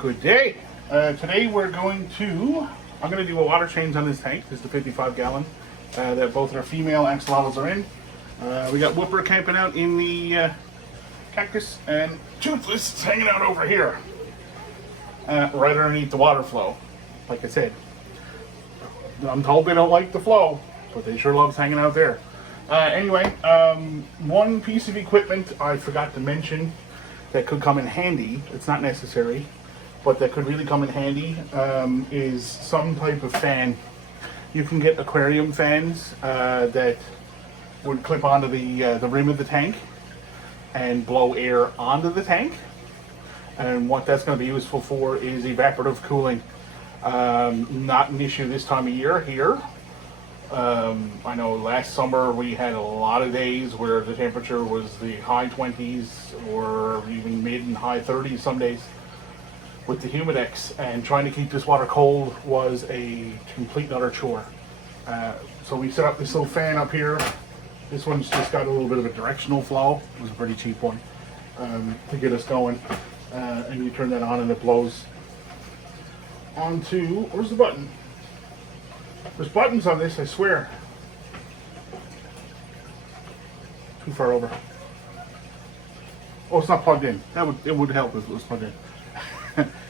Good day. Today I'm going to do a water change on this tank. This is the 55 gallon that both our female axolotls are in. We got Whooper camping out in the cactus, and Toothless is hanging out over here, right underneath the water flow. Like I said, I'm told they don't like the flow, but they sure love hanging out there. Anyway, one piece of equipment I forgot to mention that could come in handy, it's not necessary, but that could really come in handy, is some type of fan. You can get aquarium fans that would clip onto the rim of the tank and blow air onto the tank. And what that's going to be useful for is evaporative cooling. Not an issue this time of year here. I know last summer we had a lot of days where the temperature was the high 20s or even mid and high 30s some days with the humidex, and trying to keep this water cold was a complete and utter chore. So we set up this little fan up here. This one's just got a little bit of a directional flow. It was a pretty cheap one to get us going. And you turn that on and it blows onto, where's the button? There's buttons on this, I swear. Too far over. Oh, it's not plugged in. It would help if it was plugged in.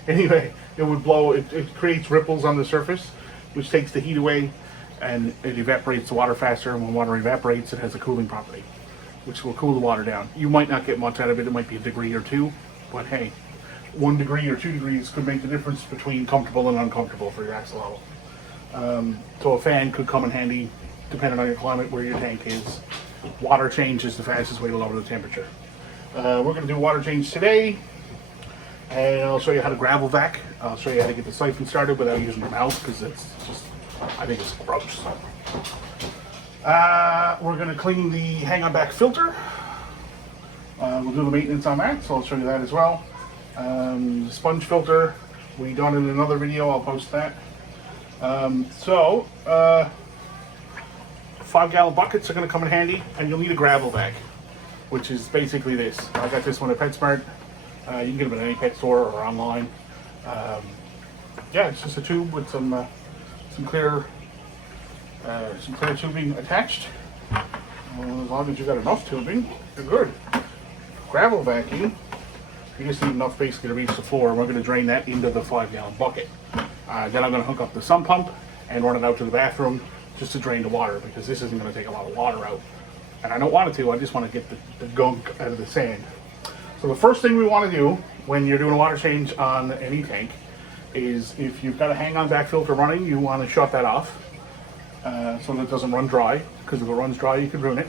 Anyway, it would blow. It creates ripples on the surface, which takes the heat away, and it evaporates the water faster. And when water evaporates, it has a cooling property, which will cool the water down. You might not get much out of it. It might be a degree or two, but hey, 1 degree or 2 degrees could make the difference between comfortable and uncomfortable for your axolotl. So a fan could come in handy depending on your climate, where your tank is. Water change is the fastest way to lower the temperature. We're going to do a water change today, and I'll show you how to gravel vac. I'll show you how to get the siphon started without using your mouth, because it's just, I think it's gross. We're going to clean the hang-on back filter. We'll do the maintenance on that, so I'll show you that as well. The sponge filter, we done in another video, I'll post that. 5 gallon buckets are going to come in handy, and you'll need a gravel bag, which is basically this. I got this one at PetSmart. You can get them at any pet store or online. Yeah, it's just a tube with some clear tubing attached. As long as you got enough tubing, you're good. Gravel vacuum, you just need enough basically to reach the floor, and we're going to drain that into the 5 gallon bucket. Then I'm going to hook up the sump pump and run it out to the bathroom just to drain the water, because this isn't going to take a lot of water out. And I don't want it to, I just want to get the gunk out of the sand. So the first thing we want to do when you're doing a water change on any tank is, if you've got a hang-on back filter running, you want to shut that off so that it doesn't run dry, because if it runs dry you could ruin it.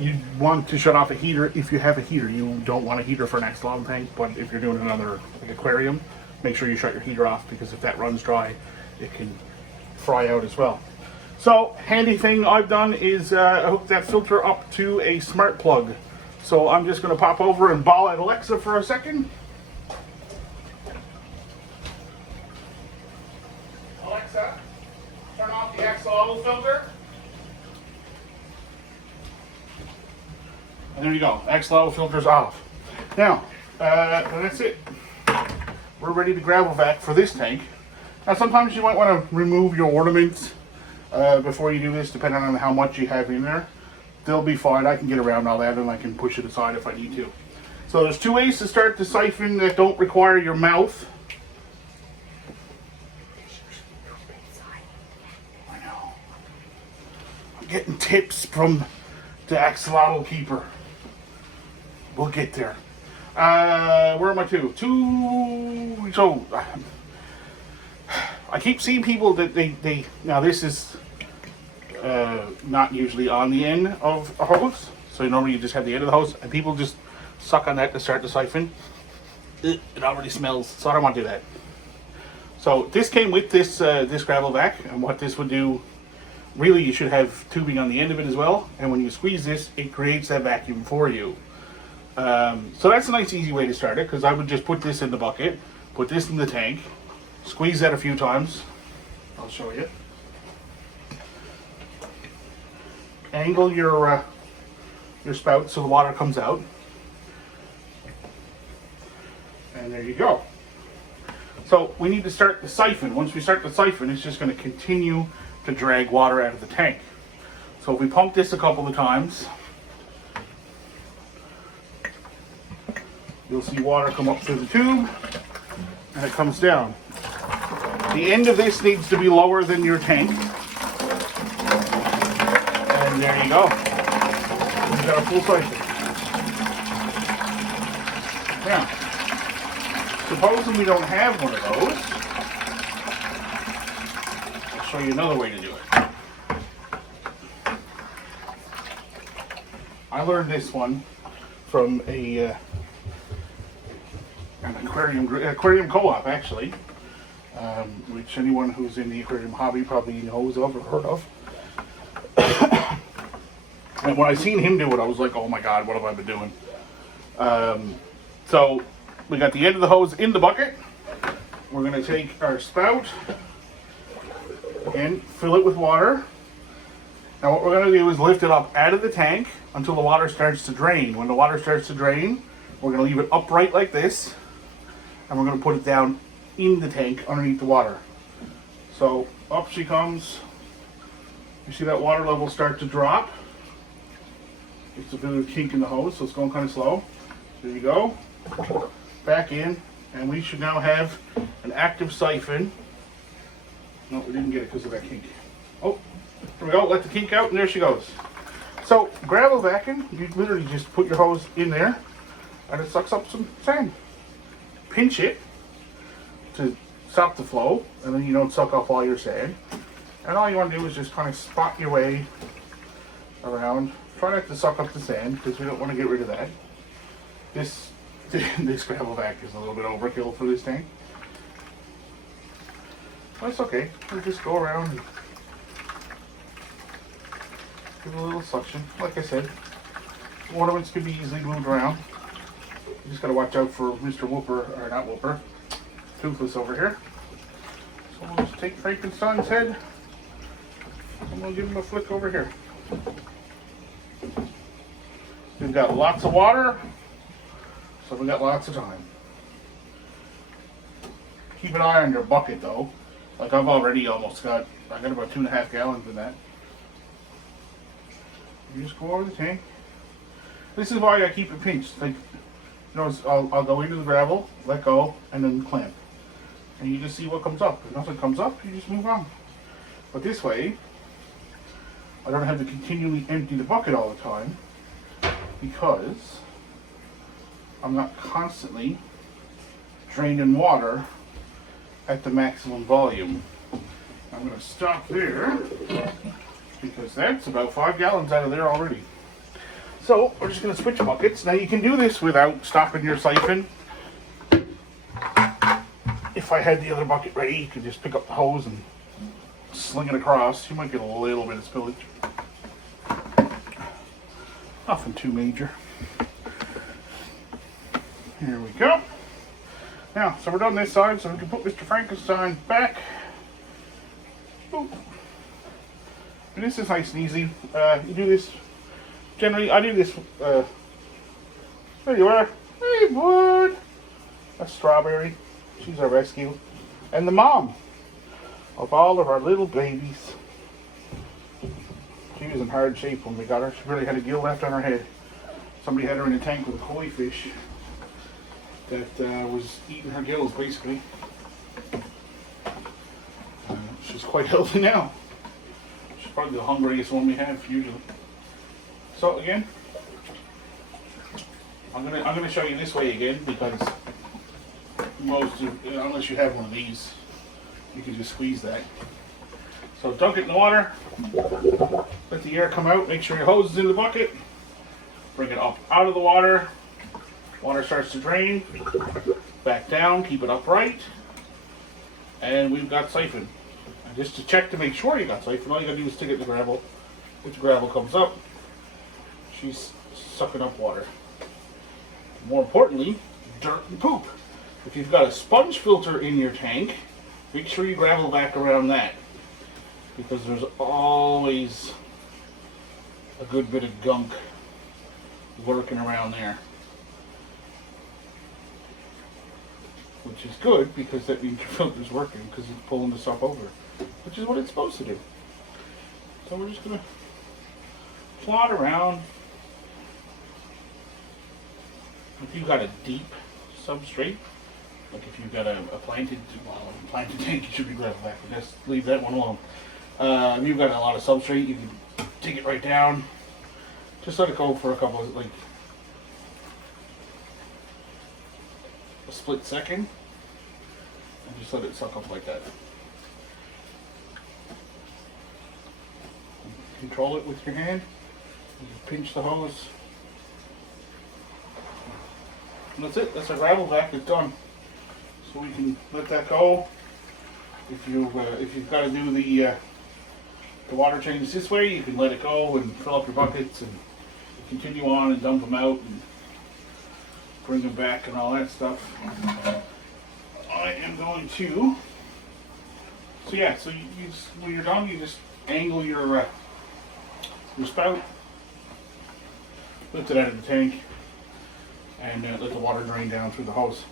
You want to shut off a heater if you have a heater. You don't want a heater for an axolotl tank, but if you're doing another like aquarium, make sure you shut your heater off, because if that runs dry, it can fry out as well. So, handy thing I've done is hook that filter up to a smart plug. So I'm just going to pop over and bawl at Alexa for a second. Alexa, turn off the axolotl filter. And there you go, axolotl filter's off. Now, that's it. We're ready to gravel vac for this tank. Now sometimes you might want to remove your ornaments before you do this, depending on how much you have in there. They'll be fine. I can get around all that, and I can push it aside if I need to. So there's 2 ways to start the siphon that don't require your mouth. I know. I'm getting tips from the axolotl keeper. We'll get there. Where am I to? So I keep seeing people that they now this is not usually on the end of a hose, so normally you just have the end of the hose, and people just suck on that to start the siphon. It already smells, so I don't want to do that. So this came with this this gravel vac, and what this would do, really you should have tubing on the end of it as well, and when you squeeze this, it creates that vacuum for you. So that's a nice easy way to start it, because I would just put this in the bucket, put this in the tank, squeeze that a few times. I'll show you. Angle your spout so the water comes out. And there you go. So we need to start the siphon. Once we start the siphon, it's just going to continue to drag water out of the tank. So if we pump this a couple of times, you'll see water come up through the tube and it comes down. The end of this needs to be lower than your tank. And there you go. We've got a full siphon. Now, supposing we don't have one of those, I'll show you another way to do it. I learned this one from an aquarium co-op, actually, which anyone who's in the aquarium hobby probably knows of or heard of. And when I seen him do it, I was like, oh my God, what have I been doing? So we got the end of the hose in the bucket. We're going to take our spout and fill it with water. Now what we're going to do is lift it up out of the tank until the water starts to drain. When the water starts to drain, we're going to leave it upright like this, and we're going to put it down in the tank underneath the water. So up she comes. You see that water level start to drop. It's a bit of a kink in the hose, so it's going kind of slow. There you go. Back in, and we should now have an active siphon. No, we didn't get it because of that kink. Oh, there we go. Let the kink out, and there she goes. So gravel vacuum, you literally just put your hose in there, and it sucks up some sand. Pinch it to stop the flow, and then you don't suck up all your sand. And all you want to do is just kind of spot your way around. Try not to suck up the sand because we don't want to get rid of that. This gravel vac is a little bit overkill for this tank. That's okay. We'll just go around and give it a little suction. Like I said, ornaments can be easily moved around. You just got to watch out for Mr. Whooper, or not Whooper, Toothless over here. So we'll just take Frankenstein's head and we'll give him a flick over here. We've got lots of water, so we've got lots of time. Keep an eye on your bucket though. Like I've already almost got, I got about 2.5 gallons in that. You just go over the tank. This is why I keep it pinched. Like, you know, I'll go into the gravel, let go, and then clamp. And you just see what comes up. If nothing comes up, you just move on. But this way, I don't have to continually empty the bucket all the time because I'm not constantly draining water at the maximum volume. I'm going to stop there because that's about 5 gallons out of there already. So we're just going to switch buckets. Now you can do this without stopping your siphon. If I had the other bucket ready, you could just pick up the hose and sling it across. You might get a little bit of spillage. Nothing too major. Here we go. Now, so we're done this side, so we can put Mr. Frankenstein back. Ooh. And this is nice and easy. You do this, generally, I do this, there you are. Hey, bud. That's Strawberry. She's our rescue. And the mom of all of our little babies. She was in hard shape when we got her. She really had a gill left on her head. Somebody had her in a tank with a koi fish that was eating her gills, basically. She's quite healthy now. She's probably the hungriest one we have usually. So again, I'm gonna show you this way again because most of, unless you have one of these, you can just squeeze that. So dunk it in the water, let the air come out, make sure your hose is in the bucket, bring it up out of the water, water starts to drain, back down, keep it upright, and we've got siphon. And just to check to make sure you got siphon, all you gotta do is stick it in the gravel. If the gravel comes up, she's sucking up water. More importantly, dirt and poop. If you've got a sponge filter in your tank, make sure you gravel back around that, because there's always a good bit of gunk lurking around there. which is good because that means your filter's working because it's pulling the stuff over, which is what it's supposed to do. So we're just gonna plot around. If you've got a deep substrate, like if you've got a planted tank, you should be grabbing that, but just leave that one alone. If you've got a lot of substrate, you can dig it right down. Just let it go for a couple of, like, a split second, and just let it suck up like that. Control it with your hand. You pinch the hose. And that's it. That's a gravel vac. It's done. So we can let that go. If you've got to do the water change this way, you can let it go and fill up your buckets and continue on and dump them out and bring them back and all that stuff. I am going to. So yeah. So you just, when you're done, you just angle your spout, lift it out of the tank, and let the water drain down through the hose.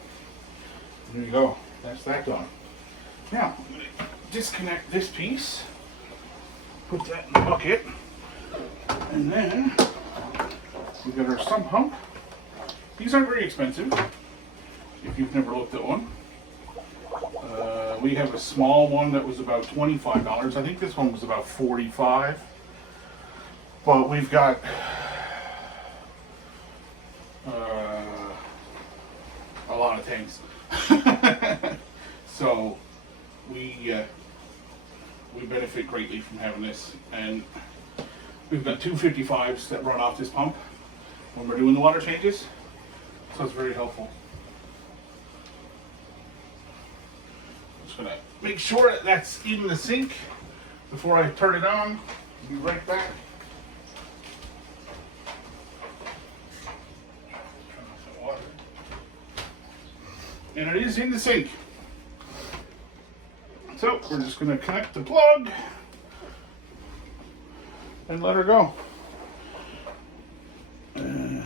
There you go. That's that done. Now, I'm going to disconnect this piece, put that in the bucket, and then we've got our sump pump. These aren't very expensive if you've never looked at one. We have a small one that was about $25. I think this one was about $45. But we've got a lot of tanks. So we benefit greatly from having this, and we've got two 55s that run off this pump when we're doing the water changes, so it's very helpful. Just gonna make sure that that's in the sink before I turn it on. Be right back. And it is in the sink. So we're just going to connect the plug and let her go. Like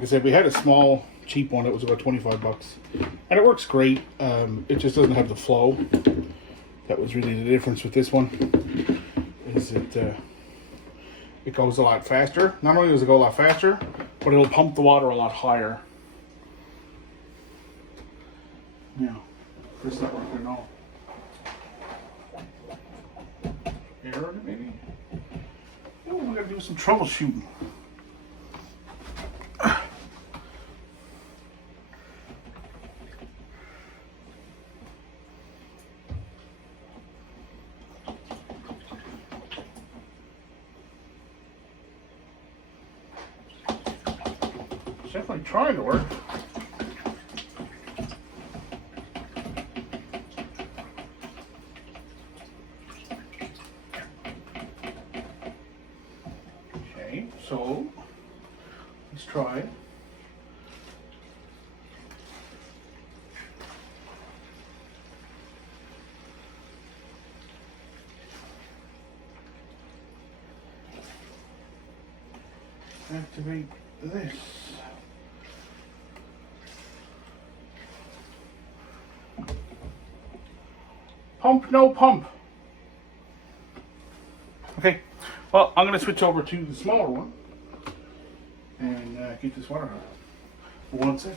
I said, we had a small, cheap one. It was about 25 bucks, and it works great. It just doesn't have the flow. That was really the difference with this one. Is it goes a lot faster. Not only does it go a lot faster, but it'll pump the water a lot higher. Now, this not working at all. Error, maybe? Oh, we gotta do some troubleshooting. It's definitely trying to work. Okay, so let's try it. Activate this. Pump, no pump. Okay, well, I'm going to switch over to the smaller one and get this water out. One sec.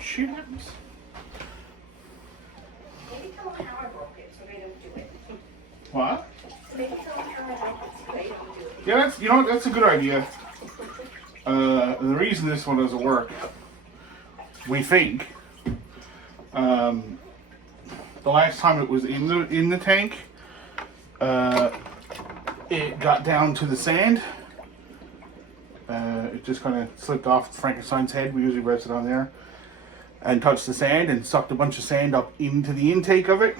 Shit happens. Maybe tell them how I broke it so they don't do it. What? Maybe tell them how I broke it so they don't do it. Yeah, that's, you know what, that's a good idea. The reason this one doesn't work, we think, the last time it was in the tank, it got down to the sand. It just kind of slipped off Frankenstein's head. We usually rest it on there, and touched the sand and sucked a bunch of sand up into the intake of it.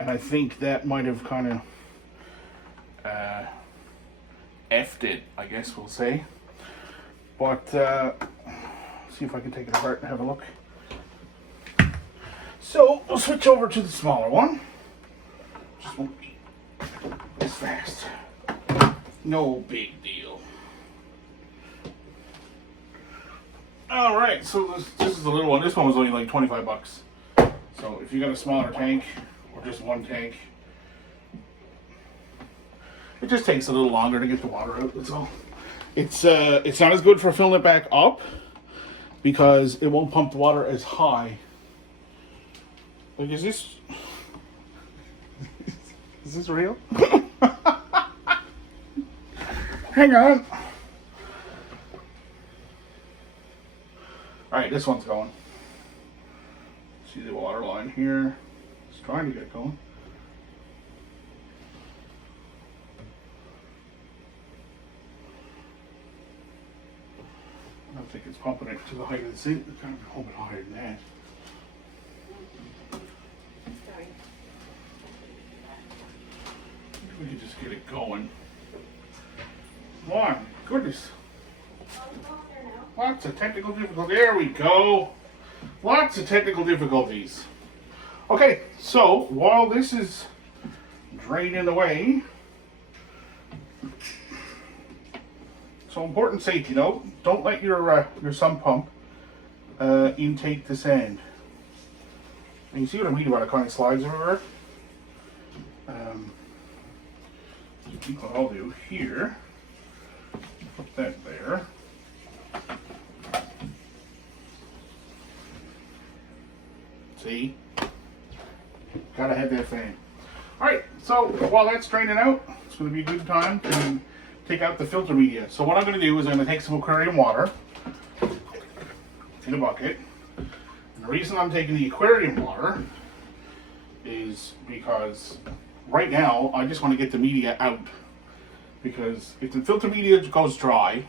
And I think that might have kind of effed it, I guess we'll say. But see if I can take it apart and have a look. So we'll switch over to the smaller one. Just won't be as fast. No big deal. All right, so this is the little one. This one was only like 25 bucks. So if you got a smaller tank or just one tank, it just takes a little longer to get the water out. That's all. It's not as good for filling it back up because it won't pump the water as high. Like, is this real? Hang on. All right, this one's going. See the water line here. It's trying to get going. I don't think it's pumping it to the height of the sink. It's kind of a little bit higher than that. Sorry. We can just get it going. Come on, goodness. Lots of technical difficulties. There we go. Lots of technical difficulties. Okay, so while this is draining away, so important safety note: don't let your sump pump intake the sand. And you see what I mean about it kind of slides everywhere. What I'll do here, put that there. See? Gotta have that fan. Alright, so while that's draining out, it's going to be a good time to take out the filter media. So what I'm going to do is I'm going to take some aquarium water in a bucket. And the reason I'm taking the aquarium water is because right now I just want to get the media out. Because if the filter media goes dry,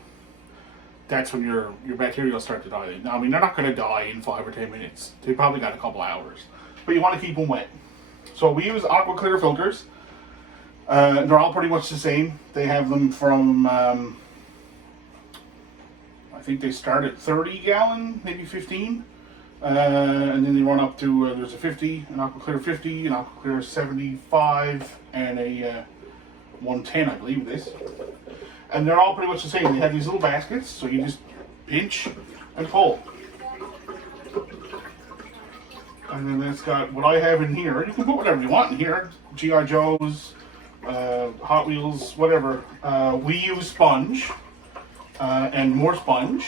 that's when your bacteria will start to die. Now, I mean, they're not going to die in 5 or 10 minutes. They probably got a couple hours. But you want to keep them wet. So we use aqua clear filters. They're all pretty much the same. They have them from, I think they start at 30 gallon, maybe 15. And then they run up to, there's a 50, an aqua clear 50, an aqua clear 75, and a 110, I believe this. And they're all pretty much the same. They have these little baskets, so you just pinch and pull. And then it's got what I have in here. You can put whatever you want in here. G.I. Joe's, Hot Wheels, whatever. We use sponge, and more sponge,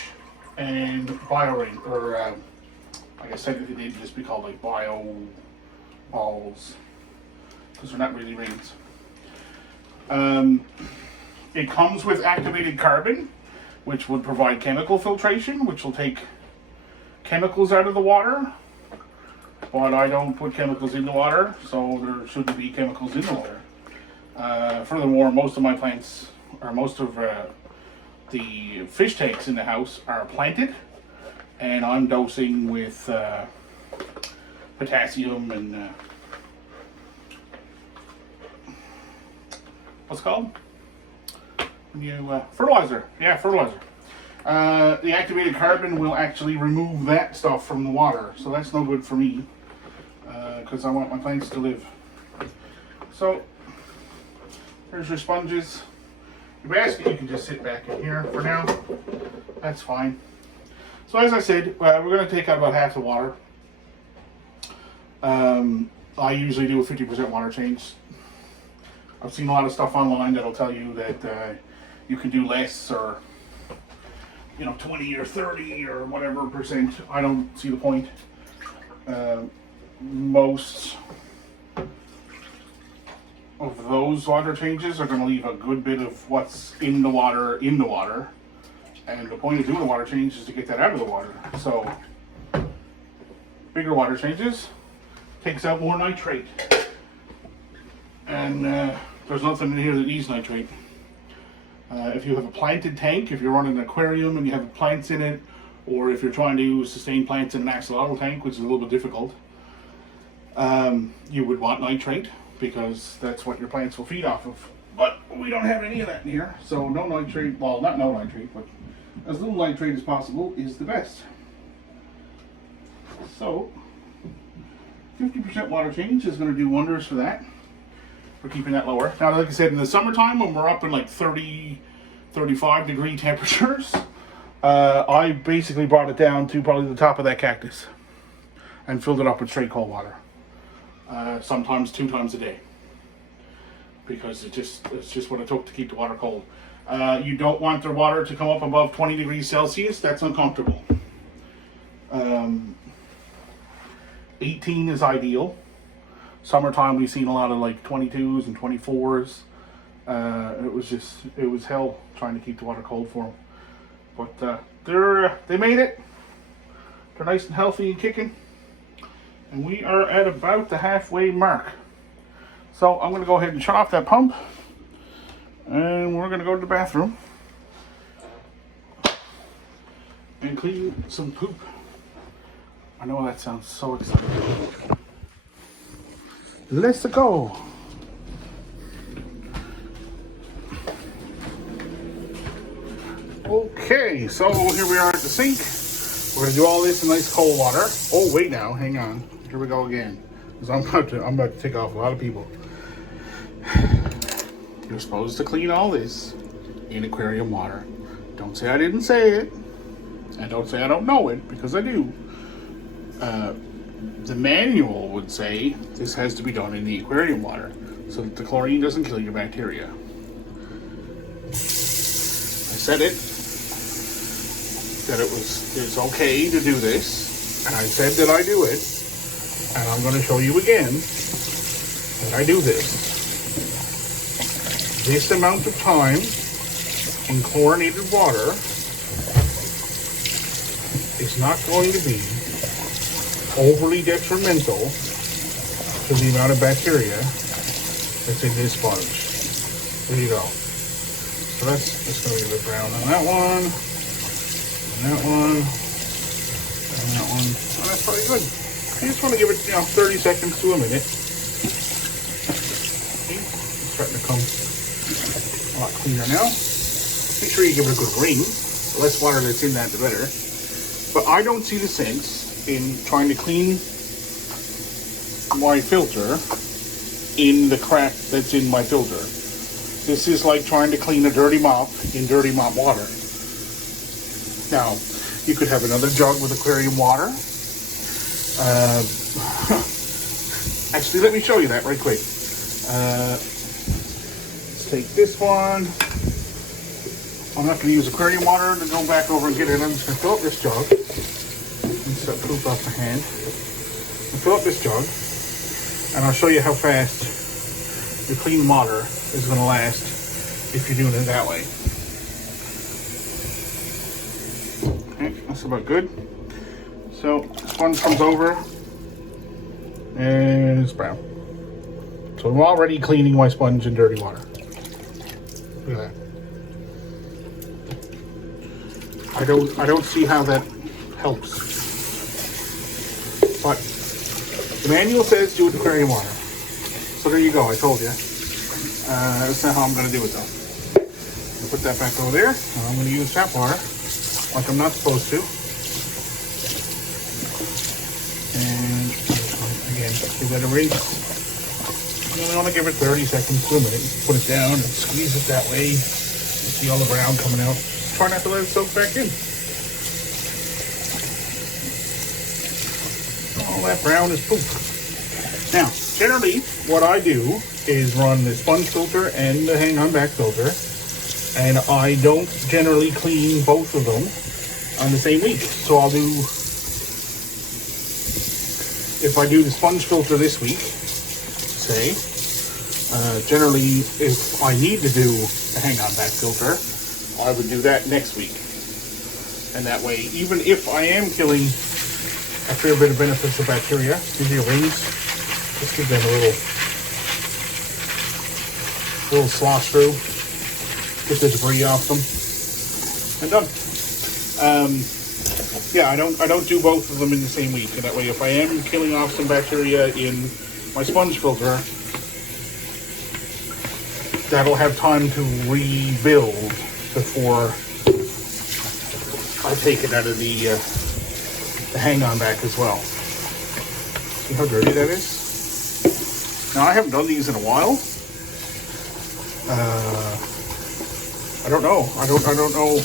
and bio ring, or like I said, they'd just be called like bio balls, because they're not really rings. It comes with activated carbon, which would provide chemical filtration, which will take chemicals out of the water. But I don't put chemicals in the water, so there shouldn't be chemicals in the water. Furthermore, most of my plants, or most of the fish tanks in the house are planted, and I'm dosing with potassium and what's it called? Fertilizer. Yeah, fertilizer. The activated carbon will actually remove that stuff from the water, so that's no good for me, because I want my plants to live. So, there's your sponges. Your basket you can just sit back in here for now. That's fine. So as I said, we're going to take out about half the water. I usually do a 50% water change. I've seen a lot of stuff online that'll tell you that you can do less, or 20 or 30 or whatever percent. I don't see the point. Most of those water changes are going to leave a good bit of what's in the water, and the point of doing a water change is to get that out of the water. So bigger water changes takes out more nitrate, and there's nothing in here that needs nitrate. If you have a planted tank, if you're running an aquarium and you have plants in it, or if you're trying to sustain plants in an axolotl tank, which is a little bit difficult, you would want nitrate, because that's what your plants will feed off of. But we don't have any of that in here, so no nitrate, well, not no nitrate, but as little nitrate as possible is the best. So 50% water change is going to do wonders for that, for keeping that lower. Now, like I said, in the summertime when we're up in like 30, 35 degree temperatures, I basically brought it down to probably the top of that cactus and filled it up with straight cold water. Sometimes 2 times a day, because it's just what it took to keep the water cold. You don't want the water to come up above 20 degrees Celsius. That's uncomfortable. 18 is ideal. Summertime we've seen a lot of like 22s and 24s. It was hell trying to keep the water cold for them. But they made it. They're nice and healthy and kicking. And we are at about the halfway mark. So I'm going to go ahead and shut off that pump. And we're going to go to the bathroom and clean some poop. I know that sounds so exciting. Let's go. Okay, so here we are at the sink. We're gonna do all this in nice cold water. Oh wait, now hang on. Here we go again. Because I'm about to take off a lot of people. You're supposed to clean all this in aquarium water. Don't say I didn't say it, and don't say I don't know it, because I do. The manual would say this has to be done in the aquarium water so that the chlorine doesn't kill your bacteria. I said it, that it's okay to do this, and I said that I do it, and I'm going to show you again that I do this. This amount of time in chlorinated water is not going to be overly detrimental to the amount of bacteria that's in this sponge. There you go. So that's just going to be a bit brown on that one, and that one, and that one. Oh, that's probably good. You just want to give it, 30 seconds to a minute. Okay. It's starting to come a lot cleaner now. Make sure you give it a good ring. The less water that's in that, the better. But I don't see the sense in trying to clean my filter in the crack that's in my filter. This is like trying to clean a dirty mop in dirty mop water. Now, you could have another jug with aquarium water. Actually, let me show you that right quick. Let's take this one. I'm not going to use aquarium water to go back over and get it. I'm just going to fill up this jug. Rinse that poop off my hand. I'll fill up this jug, and I'll show you how fast your clean water is going to last if you're doing it that way. Okay, that's about good. So the sponge comes over, and it's brown. So I'm already cleaning my sponge in dirty water. Look at that. I don't see how that helps. But the manual says do it in aquarium water. So there you go, I told you. That's not how I'm going to do it though. I'll put that back over there. I'm going to use tap water like I'm not supposed to. And again, give that a rinse. You only want to give it 30 seconds to a minute. Put it down and squeeze it that way. You see all the brown coming out. Try not to let it soak back in. All that brown is poop. Now, generally, what I do is run the sponge filter and the hang-on back filter, and I don't generally clean both of them on the same week. So I'll do, if I do the sponge filter this week, say, generally, if I need to do a hang-on back filter, I would do that next week. And that way, even if I am killing a fair bit of beneficial bacteria, give your rings, just give them a little slosh through, get the debris off them, and done. Yeah, I don't do both of them in the same week, and that way, if I am killing off some bacteria in my sponge filter, that'll have time to rebuild before I take it out of the the hang on back as well. See how dirty that is? Now I haven't done these in a while. I don't know. I don't know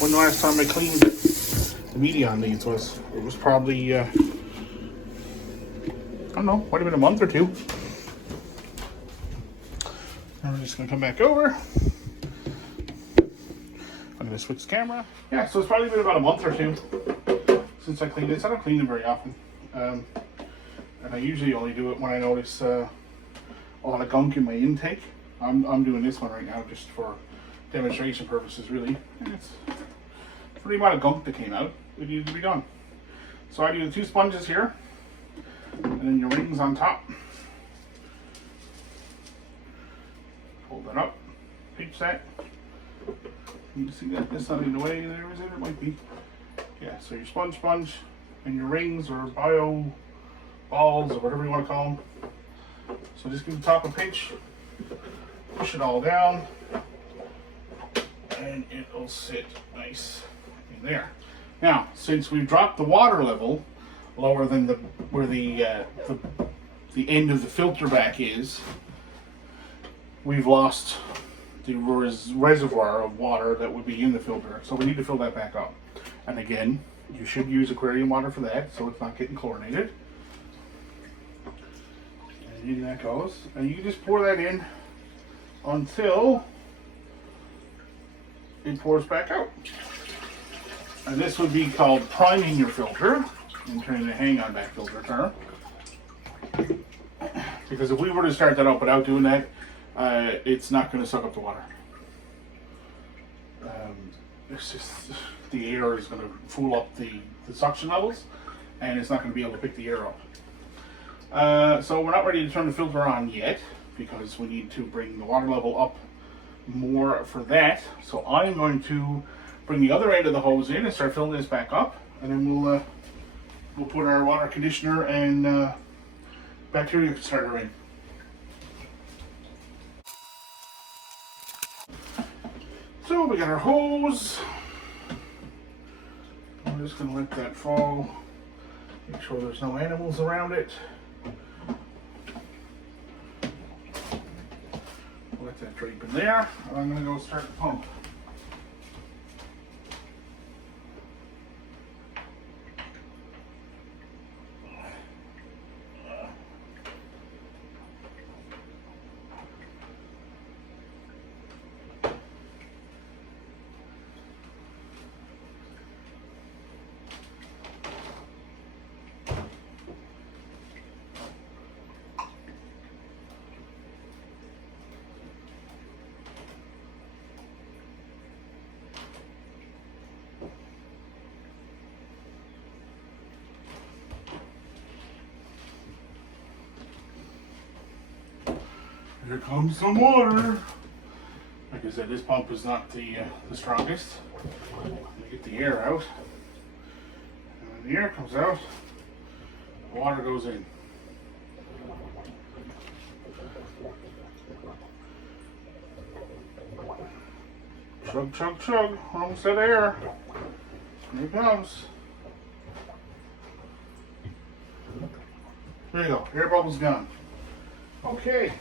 when the last time I cleaned the media on these was. It was probably I don't know, might have been a month or two. And we're just gonna come back over. I'm gonna switch the camera. Yeah, so it's probably been about a month or two since I cleaned this. I don't clean them very often. And I usually only do it when I notice a lot of gunk in my intake. I'm doing this one right now just for demonstration purposes, really. And it's for the amount of gunk that came out, it needed to be done. So I do the 2 sponges here, and then your rings on top. Hold that up, pinch that. You see that? That's not in the way there, is it? It might be. Yeah, so your sponge, and your rings or bio balls or whatever you want to call them. So just give the top a pinch, push it all down, and it'll sit nice in there. Now, since we've dropped the water level lower than where the end of the filter back is, we've lost the reservoir of water that would be in the filter. So we need to fill that back up. And again, you should use aquarium water for that, so it's not getting chlorinated. And in that goes. And you just pour that in until it pours back out. And this would be called priming your filter, in turning the hang on back filter term. Because if we were to start that up without doing that, it's not going to suck up the water. It's just the air is going to fool up the suction levels, and it's not going to be able to pick the air up. So we're not ready to turn the filter on yet because we need to bring the water level up more for that. So I'm going to bring the other end of the hose in and start filling this back up, and then we'll put our water conditioner and bacteria starter in. So we got our hose. I'm just going to let that fall. Make sure there's no animals around it. Let that drape in there. And I'm going to go start the pump. Here comes some water. Like I said, this pump is not the strongest. I'm gonna get the air out. And when the air comes out, the water goes in. Chug, chug, chug. Almost out of air. Here it comes. There you go. Air bubble's gone. Okay.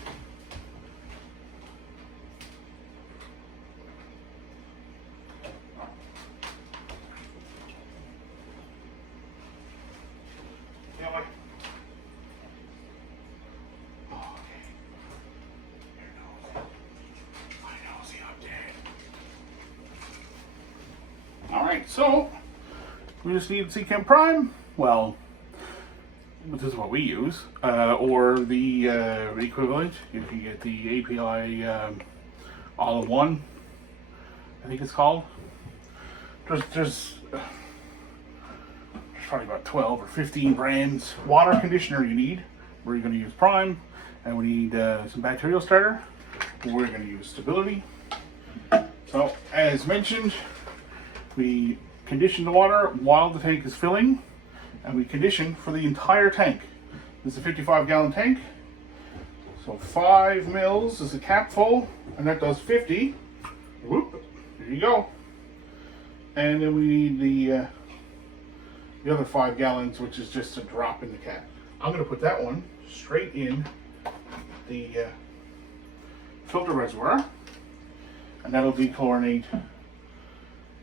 Alright, so we just need Seachem Prime. Well, this is what we use, or the equivalent. You can get the API all-in-one, I think it's called. There's probably about 12 or 15 brands. Water conditioner you need. We're going to use Prime, and we need some bacterial starter. We're going to use Stability. So, as mentioned, we condition the water while the tank is filling, and we condition for the entire tank. This is a 55-gallon tank, so 5 mils is a cap full, and that does 50. Whoop, there you go. And then we need the the other 5 gallons, which is just a drop in the cap. I'm going to put that one straight in the filter reservoir, and that'll dechlorinate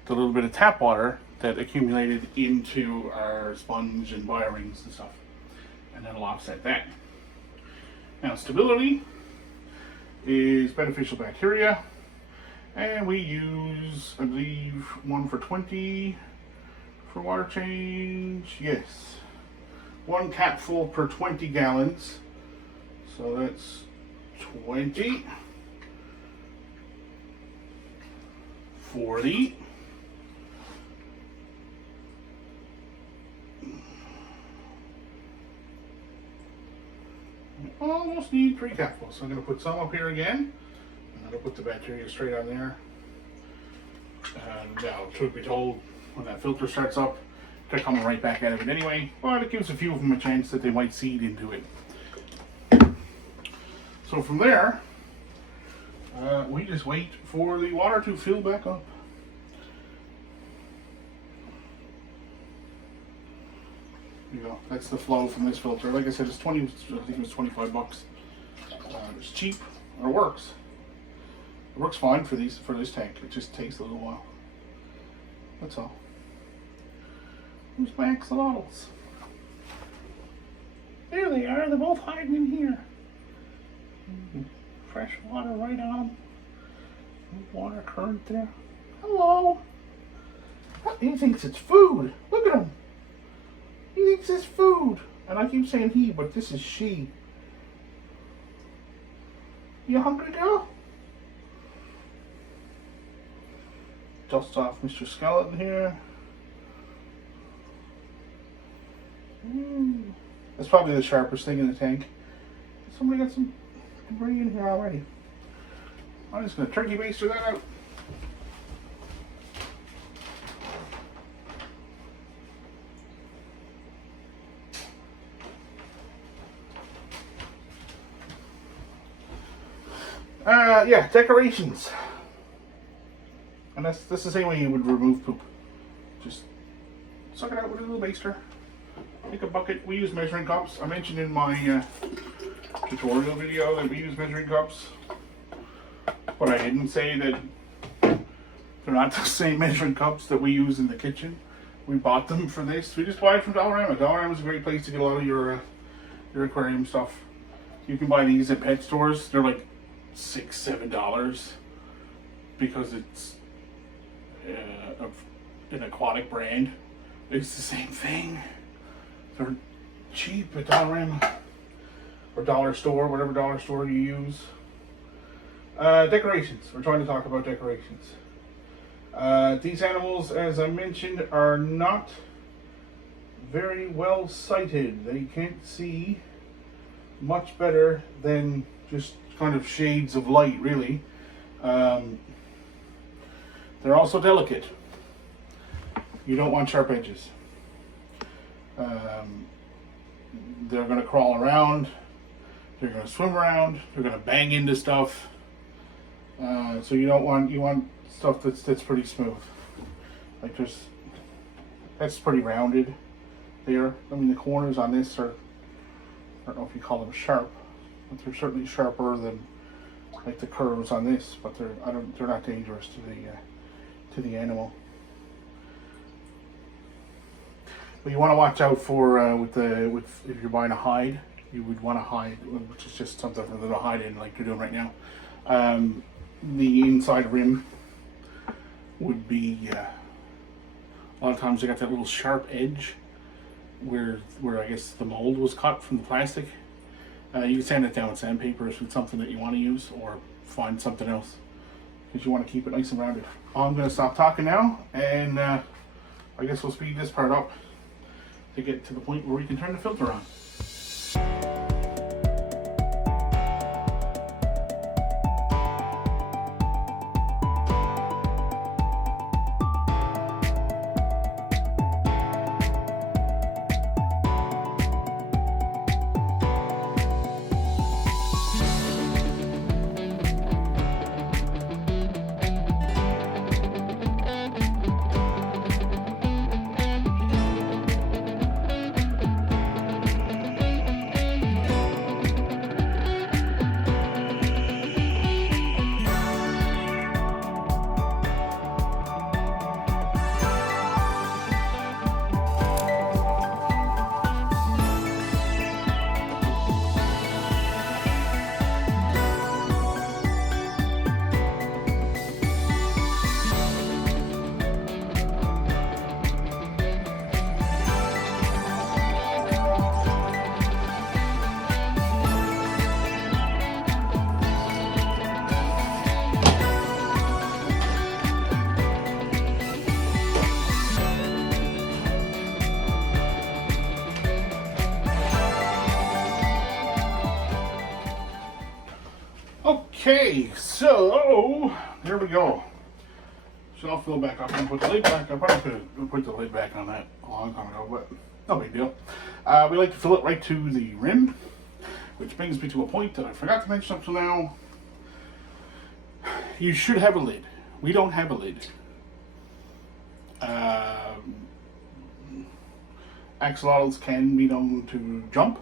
the little bit of tap water that accumulated into our sponge and wire rings and stuff, and that'll offset that. Now, stability is beneficial bacteria, and we use, I believe, 1 for 20 for water change. Yes, 1 capful per 20 gallons, so that's 20, 40, almost need 3 capfuls. So I'm going to put some up here again, and I'll put the bacteria straight on there. And now, truth be told, when that filter starts up, they're coming right back out of it anyway, but it gives a few of them a chance that they might seed into it. So from there, we just wait for the water to fill back up. There you go. That's the flow from this filter. Like I said, it's 20. I think it was 25 bucks. It's cheap, or it works. It works fine for this tank. It just takes a little while. That's all. Where's my axolotls? There they are. They're both hiding in here. Fresh water right on them. Water current there. Hello. He thinks it's food. Look at him. He thinks it's food. And I keep saying he, but this is she. You hungry, girl? Dust off Mr. Skeleton here. That's probably the sharpest thing in the tank. Somebody got some debris in here already. I'm just going to turkey baster that out. Yeah, decorations. And that's the same way you would remove poop. Just suck it out with a little baster. Take a bucket. We use measuring cups. I mentioned in my tutorial video that we use measuring cups, but I didn't say that they're not the same measuring cups that we use in the kitchen. We bought them for this. We just buy it from Dollarama. Dollarama is a great place to get a lot of your aquarium stuff. You can buy these at pet stores. They're like $6, $7 because it's an aquatic brand. It's the same thing. They're cheap at Dollarama or Dollar Store, whatever dollar store you use. Decorations. We're trying to talk about decorations. These animals, as I mentioned, are not very well sighted. They can't see much better than just kind of shades of light, really. They're also delicate. You don't want sharp edges. They're going to crawl around. They're going to swim around. They're going to bang into stuff. So you want stuff that's pretty smooth. Like that's pretty rounded there. I mean, the corners on this are, I don't know if you call them sharp, but they're certainly sharper than like the curves on this. But they're not dangerous to the animal. But you want to watch out for if you're buying a hide, you would want to hide, which is just something for them to hide in, like you're doing right now. The inside rim would be a lot of times they got that little sharp edge where I guess the mold was cut from the plastic. You can sand it down with sandpaper if it's something that you want to use, or find something else because you want to keep it nice and rounded. I'm going to stop talking now, and I guess we'll speed this part up to get to the point where we can turn the filter on. Okay, so there we go. So I'll fill back up and put the lid back. I probably could have put the lid back on that a long time ago, but no big deal. We like to fill it right to the rim, which brings me to a point that I forgot to mention up to now. You should have a lid. We don't have a lid. Axolotls can be known to jump.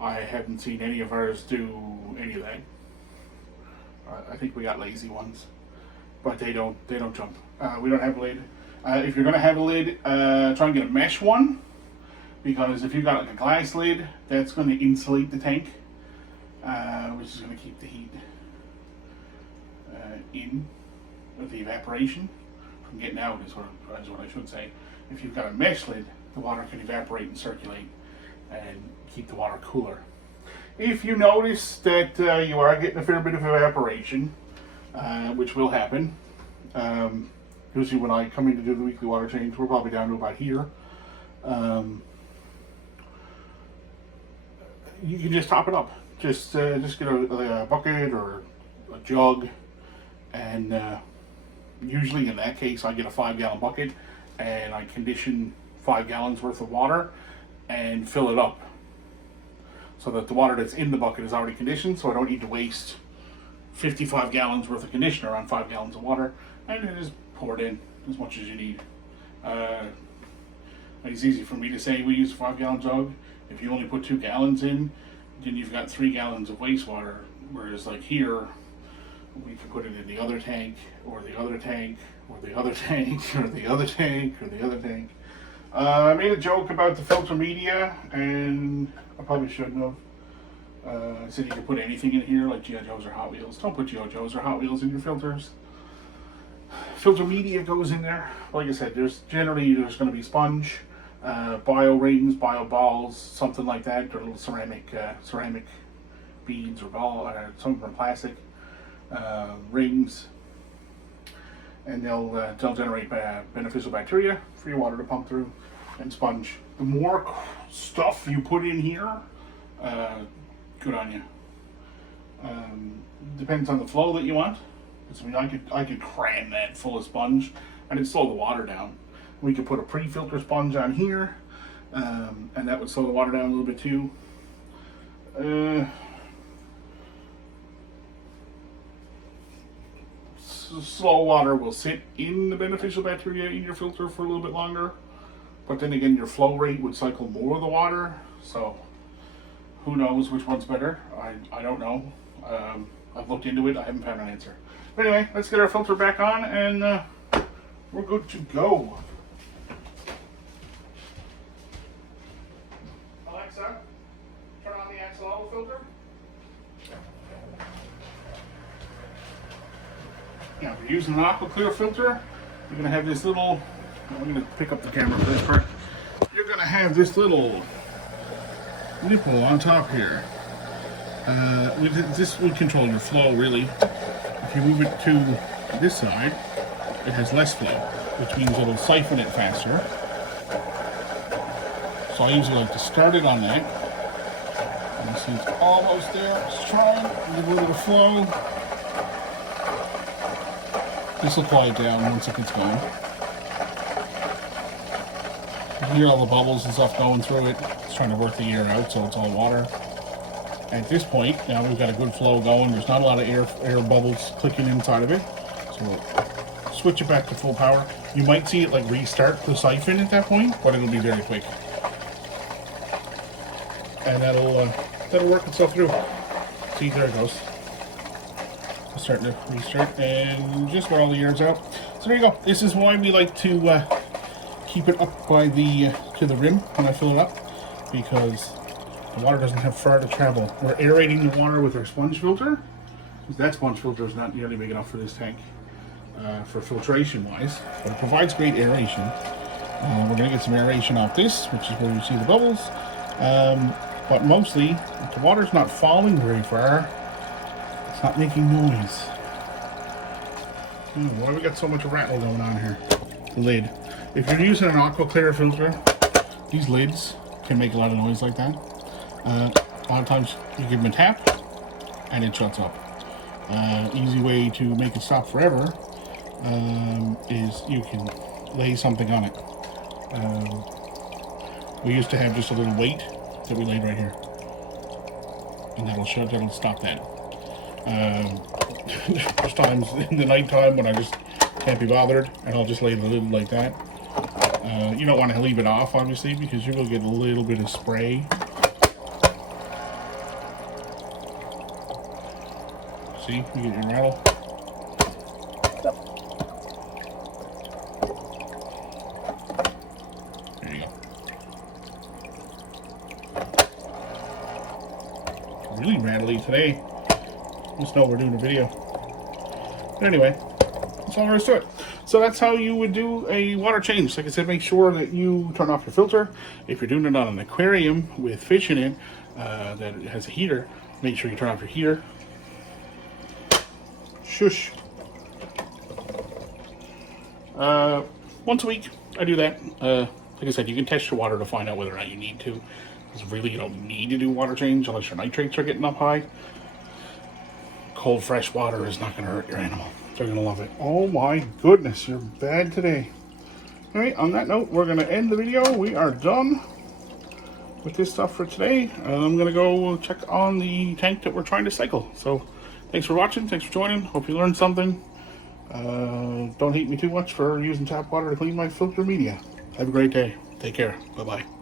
I haven't seen any of ours do any of that. I think we got lazy ones, but they don't jump. We don't have a lid. If you're gonna have a lid, try and get a mesh one, because if you've got like a glass lid, that's going to insulate the tank, which is going to keep the heat in, with the evaporation from getting out is what I should say. If you've got a mesh lid, the water can evaporate and circulate and keep the water cooler. If you notice that you are getting a fair bit of evaporation, which will happen, usually when I come in to do the weekly water change, we're probably down to about here. You can just top it up. Just get a bucket or a jug, and usually in that case I get a 5-gallon bucket and I condition 5 gallons worth of water and fill it up so that the water that's in the bucket is already conditioned, so I don't need to waste 55 gallons worth of conditioner on 5 gallons of water, and then just pour it in as much as you need. It's easy for me to say we use a 5-gallon jug. If you only put 2 gallons in, then you've got 3 gallons of wastewater, whereas like here we can put it in the other tank, or the other tank, or the other tank, or the other tank, or the other tank. I made a joke about the filter media, and I probably shouldn't have. I said you can put anything in here, like G.I. Joes or Hot Wheels. Don't put G.I. Joes or Hot Wheels in your filters. Filter media goes in there. Like I said, there's going to be sponge, bio rings, bio balls, something like that, or little ceramic beads or ball, some of them are plastic rings, and they'll generate beneficial bacteria for your water to pump through, and sponge. The more stuff you put in here, good on you. Depends on the flow that you want. I mean, I could cram that full of sponge and it'd slow the water down. We could put a pre-filter sponge on here, and that would slow the water down a little bit too. Slow water will sit in the beneficial bacteria in your filter for a little bit longer, but then again your flow rate would cycle more of the water, so who knows which one's better. I don't know. I've looked into it, I haven't found an answer. But anyway, let's get our filter back on and we're good to go. Alexa, turn on the Axolotl filter. Now, if you're using an aqua clear filter, you're going to have this little, I'm going to pick up the camera for this part. You're going to have this little nipple on top here. This will control your flow, really. If you move it to this side, it has less flow, which means it'll siphon it faster. So I usually like to start it on that. And you see it's almost there. It's trying to give a little flow. This will quiet down once it gets going. You hear all the bubbles and stuff going through it. It's trying to work the air out, so it's all water. At this point, now we've got a good flow going. There's not a lot of air bubbles clicking inside of it. So we'll switch it back to full power. You might see it like restart the siphon at that point, but it'll be very quick. And that'll work itself through. See, there it goes. It's starting to restart, and just about all the air's out. So there you go. This is why we like to keep it up by to the rim when I fill it up, because the water doesn't have far to travel. We're aerating the water with our sponge filter, because that sponge filter is not nearly big enough for this tank for filtration wise, but it provides great aeration. We're going to get some aeration off this, which is where you see the bubbles, but mostly if the water's not falling very far, it's not making noise. Why we got so much rattle going on here? The lid. If you're using an aqua clear filter, these lids can make a lot of noise like that. A lot of times you give them a tap and it shuts up. Easy way to make it stop forever is you can lay something on it. We used to have just a little weight that we laid right here, and that'll stop that. There's times in the nighttime when I just can't be bothered, and I'll just lay the lid like that. You don't want to leave it off, obviously, because you will get a little bit of spray. See, you get your rattle. There you go. Really rattly today. Just know we're doing a video. But anyway, that's all there is to it. So that's how you would do a water change. Like I said, make sure that you turn off your filter. If you're doing it on an aquarium with fish in it that has a heater, make sure you turn off your heater. Shush. Once a week, I do that. Like I said, you can test your water to find out whether or not you need to. Because really, you don't need to do water change unless your nitrates are getting up high. Cold, fresh water is not going to hurt your animal. They're going to love it. Oh my goodness, you're bad today. Alright, on that note, we're going to end the video. We are done with this stuff for today. I'm going to go check on the tank that we're trying to cycle. So, thanks for watching. Thanks for joining. Hope you learned something. Don't hate me too much for using tap water to clean my filter media. Have a great day. Take care. Bye-bye.